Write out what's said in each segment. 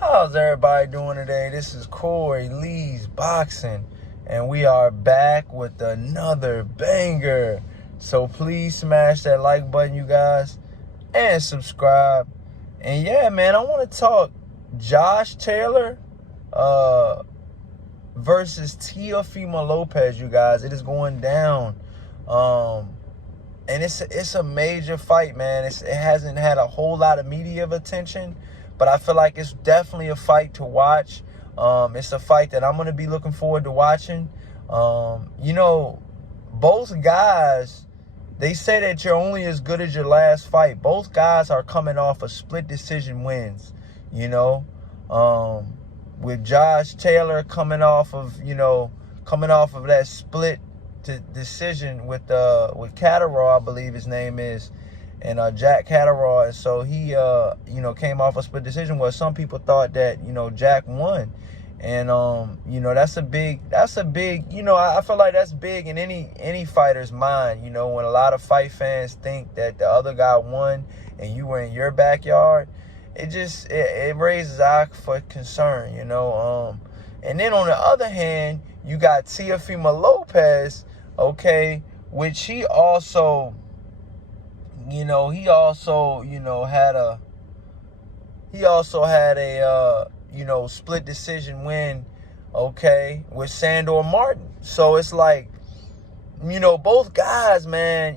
How's everybody doing today? This is Corey Lee's Boxing, and we are back with another banger. So please smash that like button, you guys, and subscribe. And yeah, man, I want to talk Josh Taylor versus Teofimo Lopez, you guys. It is going down. And it's a major fight, man. It hasn't had a whole lot of media attention, but I feel like it's definitely a fight to watch. It's a fight that I'm going to be looking forward to watching. Both guys, they say that you're only as good as your last fight. Both guys are coming off of split decision wins, with Josh Taylor coming off of that split decision with Catterall, I believe his name is, and Jack Catterall. And so he came off a split decision where some people thought that Jack won. And that's a big I feel like that's big in any fighter's mind, when a lot of fight fans think that the other guy won and you were in your backyard. It raises eye for concern, and then on the other hand, you got Teofimo Lopez, okay, which he also had a split decision win, okay, with Sandor Martin. So it's like, both guys, man,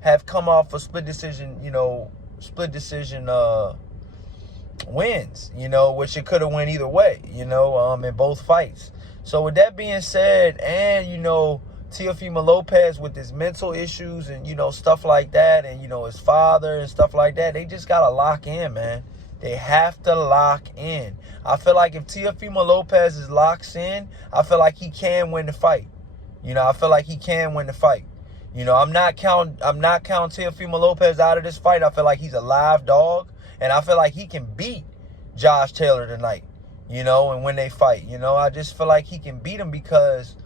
have come off a split decision wins, which it could have went either way, in both fights. So with that being said, and Teofimo Lopez with his mental issues and stuff like that, and his father and stuff like that, they just gotta lock in, man. They have to lock in. I feel like if Teofimo Lopez locks in, I feel like he can win the fight. I'm not counting Teofimo Lopez out of this fight. I feel like he's a live dog, and I feel like he can beat Josh Taylor tonight, and when they fight, I just feel like he can beat him because,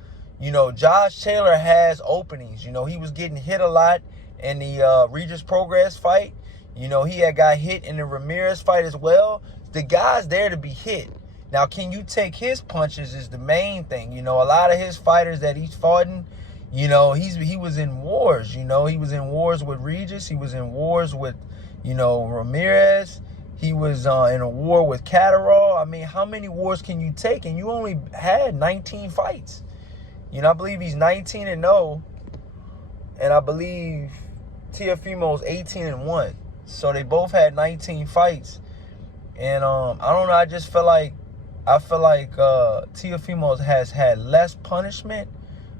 Josh Taylor has openings. He was getting hit a lot in the Regis Progress fight. He had got hit in the Ramirez fight as well. The guy's there to be hit. Now, can you take his punches is the main thing. A lot of his fighters that he's fought in, he was in wars. He was in wars with Regis. He was in wars with, Ramirez. He was in a war with Catterall. I mean, how many wars can you take? And you only had 19 fights. I believe he's 19-0. And I believe Teofimo's 18-1. So they both had 19 fights. And I don't know, I feel like Teofimo has had less punishment.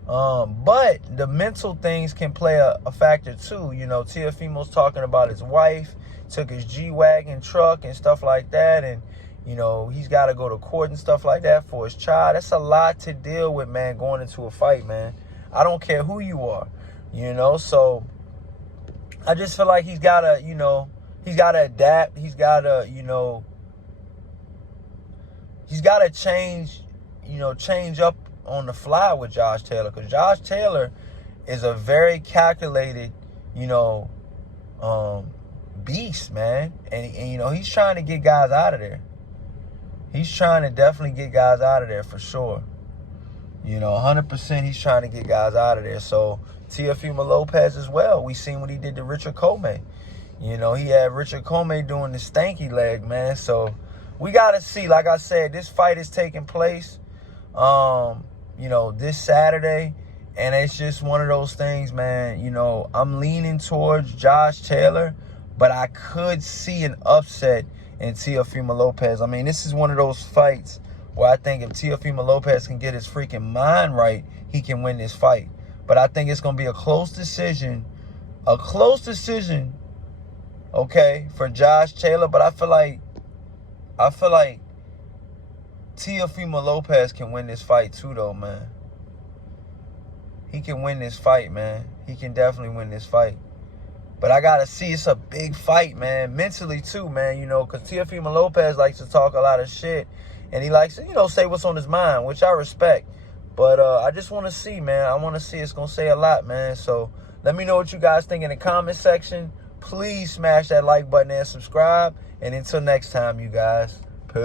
But the mental things can play a factor too. Teofimo's talking about his wife, took his G-Wagon truck and stuff like that, and he's got to go to court and stuff like that for his child. That's a lot to deal with, man, going into a fight, man. I don't care who you are, so I just feel like he's got to adapt. He's got to change up on the fly with Josh Taylor, because Josh Taylor is a very calculated, beast, man. And he's trying to get guys out of there. He's trying to definitely get guys out of there for sure. 100% he's trying to get guys out of there. So Teofimo Lopez as well. We seen what he did to Richard Comey. He had Richard Comey doing the stanky leg, man. So we got to see. Like I said, this fight is taking place, this Saturday. And it's just one of those things, man. I'm leaning towards Josh Taylor, but I could see an upset in Teofimo Lopez. I mean, this is one of those fights where I think if Teofimo Lopez can get his freaking mind right, he can win this fight. But I think it's going to be a close decision. Okay, for Josh Taylor. But I feel like Teofimo Lopez can win this fight too, though, man. He can win this fight, man. He can definitely win this fight. But I got to see. It's a big fight, man. Mentally, too, man, because Teofimo Lopez likes to talk a lot of shit. And he likes to, say what's on his mind, which I respect. But I just want to see, man. I want to see. It's going to say a lot, man. So let me know what you guys think in the comment section. Please smash that like button and subscribe. And until next time, you guys. Peace.